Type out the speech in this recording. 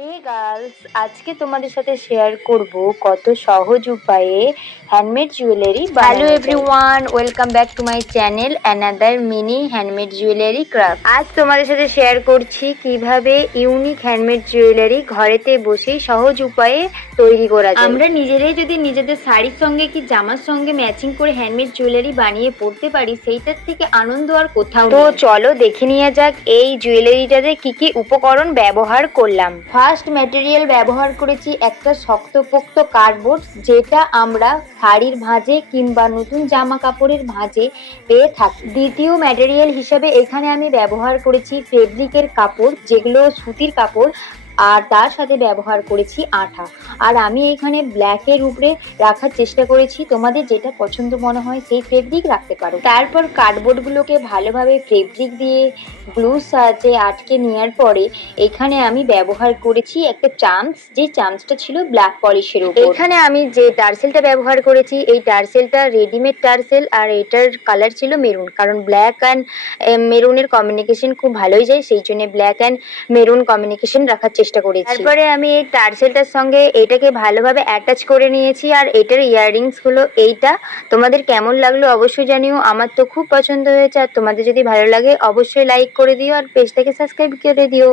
হে girls, আজকে তোমাদের সাথে শেয়ার করব কত সহজ উপায়ে হ্যান্ডমেড জুয়েলারি বানানো যায়। Hello everyone, welcome back to my channel another mini handmade jewellery craft. আজ তোমাদের সাথে শেয়ার করছি কিভাবে ইউনিক হ্যান্ডমেড জুয়েলারি ঘরেতে বসেই সহজ উপায়ে তৈরি করা যায়। আমরা নিজেরাই যদি নিজেদের শাড়ির সঙ্গে কি জামার সঙ্গে ম্যাচিং করে হ্যান্ডমেড জুয়েলারি বানিয়ে পরতে পারি, সেইটার থেকে আনন্দ আর কোথাও নেই। তো চলো দেখে নেওয়া যাক এই জুয়েলারিটাতে কি কি উপকরণ ব্যবহার করলাম। ফার্স্ট ম্যাটেরিয়াল ব্যবহার করেছি একটা শক্তপোক্ত কার্ডবোর্ড, যেটা আমরা শাড়ির ভাঁজে কিংবা নতুন জামা কাপড়ের ভাঁজে পেয়ে থাকি। দ্বিতীয় ম্যাটেরিয়াল হিসেবে এখানে আমি ব্যবহার করেছি ফেব্রিকের কাপড়, যেগুলো সুতির কাপড়, আর তার সাথে ব্যবহার করেছি আঠা। আর আমি এখানে ব্ল্যাকের উপরে রাখার চেষ্টা করেছি, তোমাদের যেটা পছন্দ মনে হয় সেই ফেব্রিক রাখতে পারো। তারপর কার্ডবোর্ডগুলোকে ভালোভাবে ফেব্রিক দিয়ে গ্লুর সাহায্যে আটকে নেওয়ার পরে এখানে আমি ব্যবহার করেছি একটা চামচ, যে চামচটা ছিল ব্ল্যাক পলিশের উপর। এখানে আমি যে টার্সেলটা ব্যবহার করেছি, এই টার্সেলটা রেডিমেড টার্সেল, আর এটার কালার ছিল মেরুন, কারণ ব্ল্যাক অ্যান্ড মেরুনের কমিউনিকেশন খুব ভালোই যায়, সেই জন্য ব্ল্যাক অ্যান্ড মেরুন কমিউনিকেশন রাখার চেষ্টা করেছি। তারপরে আমি এই টার্সেলটার সঙ্গে এটাকে ভালোভাবে অ্যাটাচ করে নিয়েছি, আর এটার ইয়াররিংসগুলো এইটা। তোমাদের কেমন লাগলো অবশ্যই জানিও, আমার তো খুব পছন্দ হয়েছে। আর তোমাদের যদি ভালো লাগে অবশ্যই লাইক করে দিও আর পেজটাকে সাবস্ক্রাইব করে দিও।